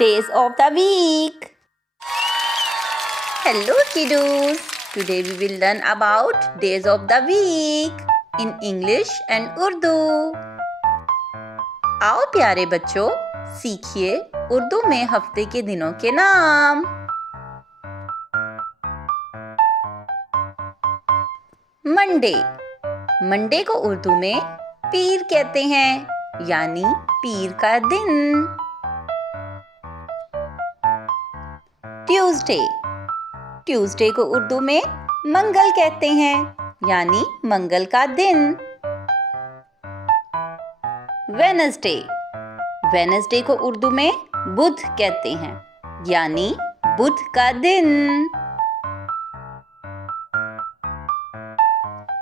Days of the week. Hello kiddos. Today we will learn about days of the week in English and Urdu. आओ प्यारे बच्चों, सीखिए उर्दू में हफ्ते के दिनों के नाम। मंडे। मंडे को उर्दू में पीर कहते हैं, यानी पीर का दिन। ट्यूसडे। ट्यूसडे को उर्दू में मंगल कहते हैं, यानी मंगल का दिन। वेडनेसडे। वेडनेसडे को उर्दू में बुध कहते हैं, यानी बुध का दिन।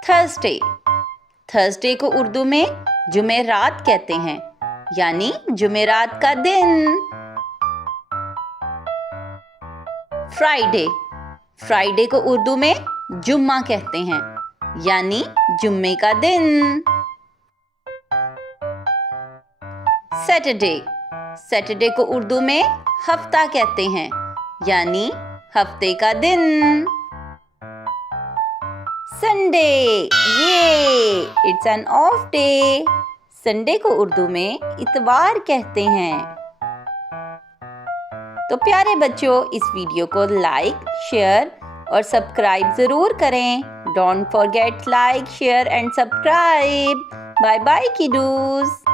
थर्सडे। थर्सडे को उर्दू में जुमेरात कहते हैं, यानी जुमेरात का दिन। फ्राइडे। फ्राइडे को उर्दू में जुम्मा कहते हैं, यानी जुम्मे का दिन। सैटरडे। सैटरडे को उर्दू में हफ्ता कहते हैं, यानी हफ्ते का दिन। संडे। ये it's an of day. Sunday को उर्दू में इतवार कहते हैं। तो प्यारे बच्चों, इस वीडियो को लाइक, शेयर और सब्सक्राइब जरूर करें। Don't forget like, share and subscribe. Bye bye किडूस।